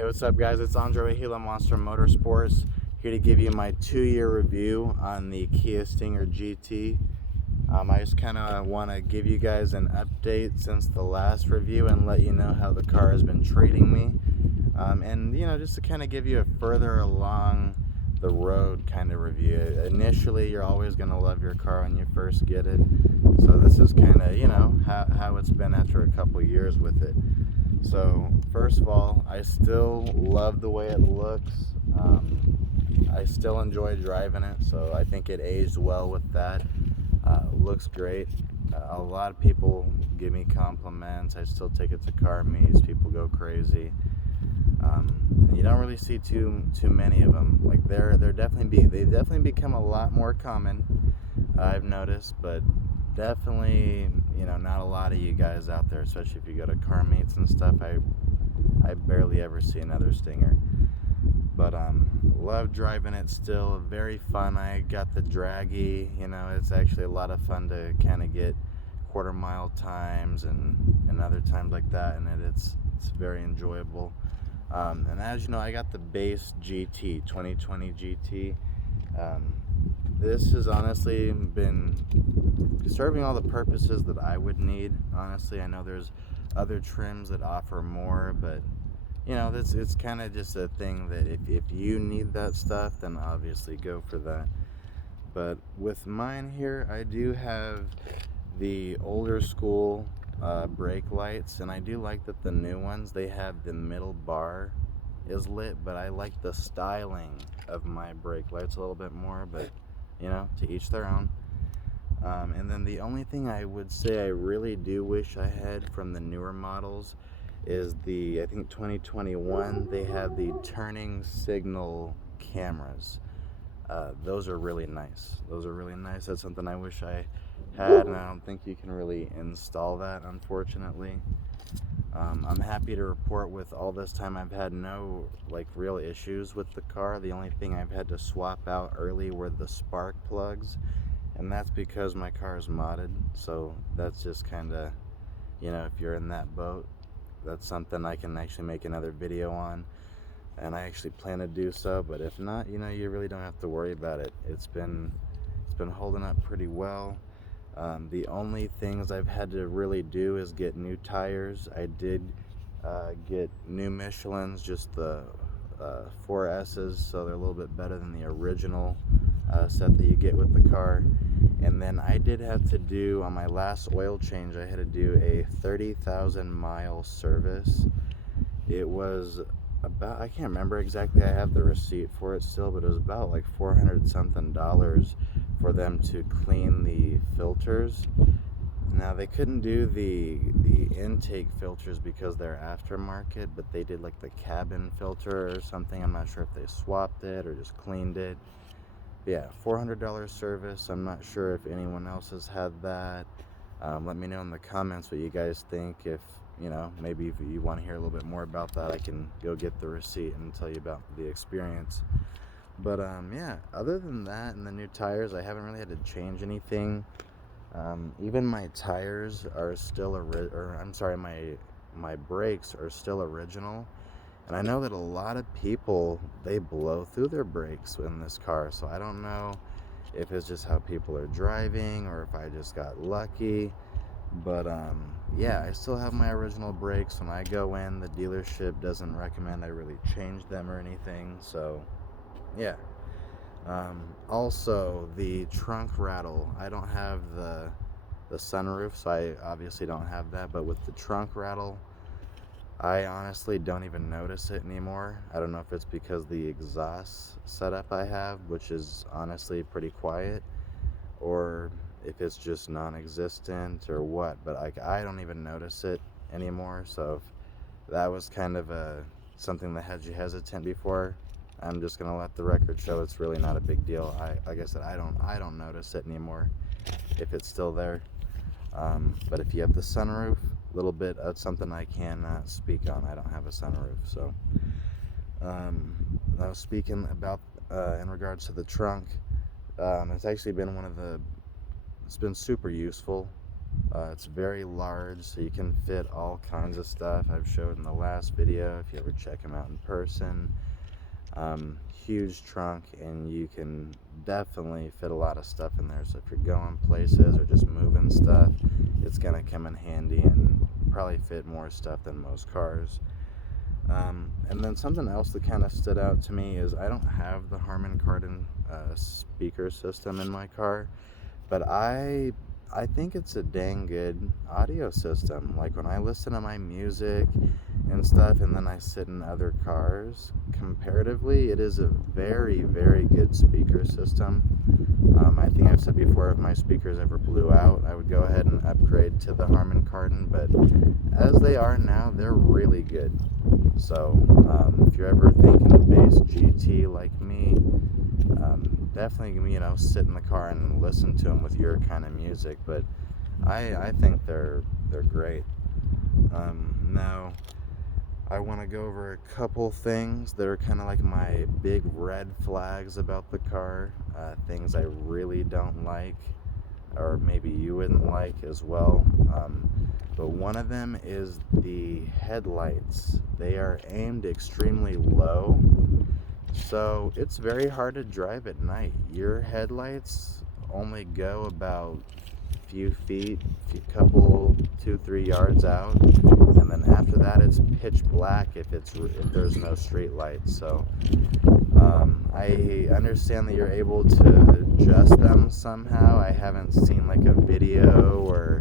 Hey, what's up, guys? It's Andre with Gila Monster Motorsports, here to give you my 2-year review on the Kia Stinger GT. I just kind of want to give you guys an update since the last review and let you know how the car has been treating me. And just to kind of give you a further along the road kind of review. Initially, you're always going to love your car when you first get it. So this is kind of, how it's been after a couple years with it. So first of all, I still love the way it looks. I still enjoy driving it, so I think it aged well with that. Looks great. A lot of people give me compliments. I still take it to car meets. People go crazy. You don't really see too many of them. Like they've definitely become a lot more common. I've noticed, but definitely, not a lot of you guys out there, especially if you go to car meets and stuff. I barely ever see another Stinger, but love driving it still. Very fun. I got the Draggy. It's actually a lot of fun to kind of get quarter-mile times and other times like that, and it's very enjoyable. And as you know, I got the base GT 2020 GT. This has honestly been serving all the purposes that I would need. Honestly, I know there's other trims that offer more, but it's kind of just a thing that if you need that stuff, then obviously go for that. But with mine here, I do have the older school brake lights, and I do like that the new ones, they have the middle bar is lit, but I like the styling of my brake lights a little bit more, but to each their own. And then the only thing I would say I really do wish I had from the newer models is I think 2021, they have the turning signal cameras. Those are really nice. That's something I wish I had, and I don't think you can really install that, unfortunately. I'm happy to report with all this time I've had no real issues with the car. The only thing I've had to swap out early were the spark plugs, and that's because my car is modded. So that's just kind of, if you're in that boat, that's something I can actually make another video on, and I actually plan to do so. But if not, you really don't have to worry about it. It's been holding up pretty well. The only things I've had to really do is get new tires. I did get new Michelins, just the 4S's, so they're a little bit better than the original set that you get with the car. And then I did have to do, on my last oil change, I had to do a 30,000 mile service. It was about, I can't remember exactly, I have the receipt for it still, but it was about like $400 something for them to clean the filters. Now they couldn't do the intake filters because they're aftermarket, but they did like the cabin filter or something. I'm not sure if they swapped it or just cleaned it. Yeah, $400 service. I'm not sure if anyone else has had that. Let me know in the comments what you guys think. If maybe if you want to hear a little bit more about that, I can go get the receipt and tell you about the experience. But yeah, other than that and the new tires, I haven't really had to change anything. Even my tires are still my brakes are still original. And I know that a lot of people, they blow through their brakes in this car, so I don't know if it's just how people are driving or if I just got lucky. But yeah, I still have my original brakes. When I go in, the dealership doesn't recommend I really change them or anything, so yeah. Also, the trunk rattle, I don't have the sunroof, so I obviously don't have that, but with the trunk rattle, I honestly don't even notice it anymore. I don't know if it's because the exhaust setup I have, which is honestly pretty quiet, or if it's just non-existent or what, but I don't even notice it anymore. So if that was kind of something that had you hesitant before, I'm just gonna let the record show it's really not a big deal. Like I said, I don't notice it anymore if it's still there. But if you have the sunroof, a little bit of something I cannot speak on. I don't have a sunroof. So I was speaking about in regards to the trunk. It's actually been it's been super useful. It's very large, so you can fit all kinds of stuff I've showed in the last video if you ever check them out in person. Huge trunk, and you can definitely fit a lot of stuff in there, so if you're going places or just moving stuff, it's gonna come in handy and probably fit more stuff than most cars. And then something else that kind of stood out to me is I don't have the Harman Kardon speaker system in my car, but I think it's a dang good audio system. Like when I listen to my music and stuff, and then I sit in other cars, comparatively, it is a very, very good speaker system. I think I've said before, if my speakers ever blew out, I would go ahead and upgrade to the Harman Kardon, but as they are now, they're really good. So if you're ever thinking bass GT like me, definitely, you know, sit in the car and listen to them with your kind of music, but I think they're great. Now I want to go over a couple things that are kind of like my big red flags about the car, things I really don't like, or maybe you wouldn't like as well. But one of them is the headlights. They are aimed extremely low, so it's very hard to drive at night. Your headlights only go about a few feet, a couple, 2-3 yards out, and then after that it's pitch black if there's no street lights. So I understand that you're able to adjust them somehow. I haven't seen like a video or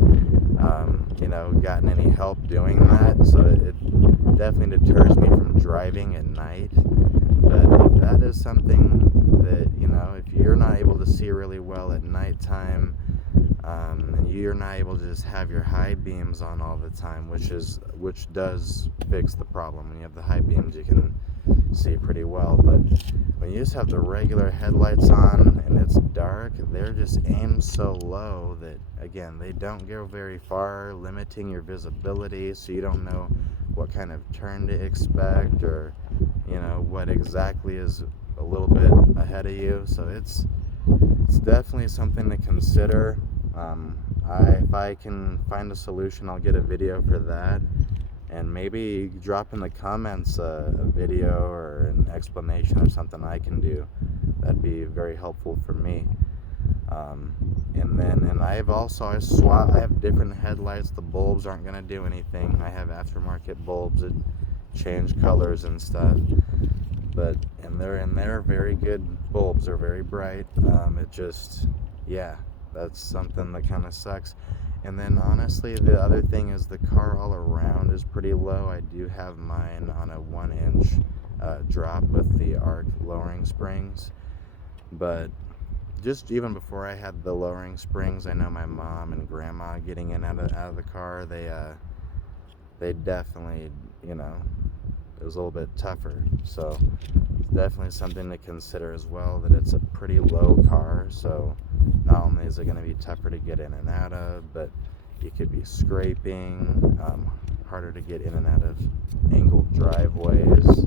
you know, gotten any help doing that, so it definitely deters me from driving at night. But if that is something that, you know, if you're not able to see really well at nighttime, and you're not able to just have your high beams on all the time, which does fix the problem. When you have the high beams, you can see pretty well, but when you just have the regular headlights on and it's dark, they're just aimed so low that, again, they don't go very far, limiting your visibility, so you don't know what kind of turn to expect, or, you know, what exactly is a little bit ahead of you. So it's definitely something to consider. If I can find a solution, I'll get a video for that, and maybe drop in the comments a video or an explanation of something I can do. That'd be very helpful for me. And I have different headlights. The bulbs aren't going to do anything. I have aftermarket bulbs that change colors and stuff, and they're very good bulbs. They're very bright. It just, yeah, that's something that kind of sucks. And then honestly, the other thing is the car all around is pretty low. I do have mine on a 1-inch drop with the arc lowering springs, but just even before I had the lowering springs, I know my mom and grandma getting in out of the car, they definitely, you know, it was a little bit tougher. So it's definitely something to consider as well, that it's a pretty low car, so not only is it going to be tougher to get in and out of, but you could be scraping, harder to get in and out of angled driveways.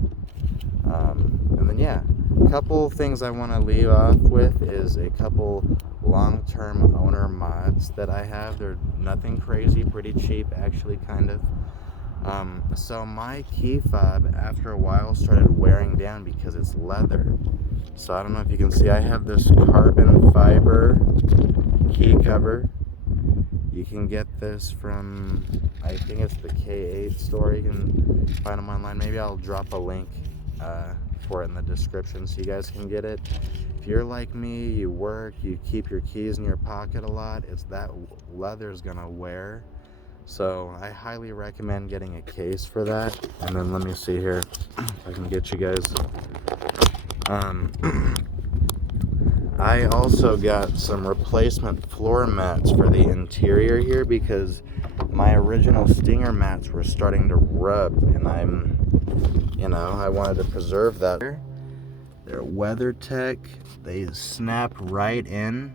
And then, yeah, a couple things I want to leave off with is a couple long-term owner mods that I have. They're nothing crazy, pretty cheap actually, kind of. So my key fob after a while started wearing down because it's leather. So I don't know if you can see, I have this carbon fiber key cover. You can get this from, I think it's the K8 store. You can find them online. Maybe I'll drop a link for it in the description so you guys can get it. If you're like me, you work, you keep your keys in your pocket a lot, it's that leather's gonna wear. So I highly recommend getting a case for that. And then let me see here if I can get you guys. I also got some replacement floor mats for the interior here because my original Stinger mats were starting to rub, and I wanted to preserve that. They're WeatherTech. They snap right in.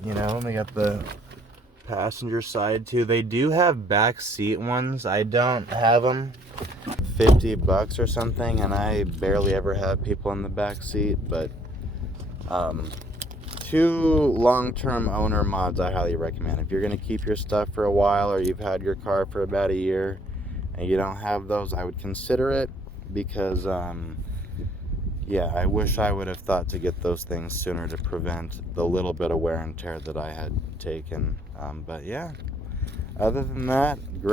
They got the passenger side too. They do have back seat ones. I don't have them. $50 or something, and I barely ever have people in the back seat, but two long-term owner mods I highly recommend. If you're going to keep your stuff for a while, or you've had your car for about a year and you don't have those, I would consider it, because yeah, I wish I would have thought to get those things sooner to prevent the little bit of wear and tear that I had taken. But yeah, other than that, great.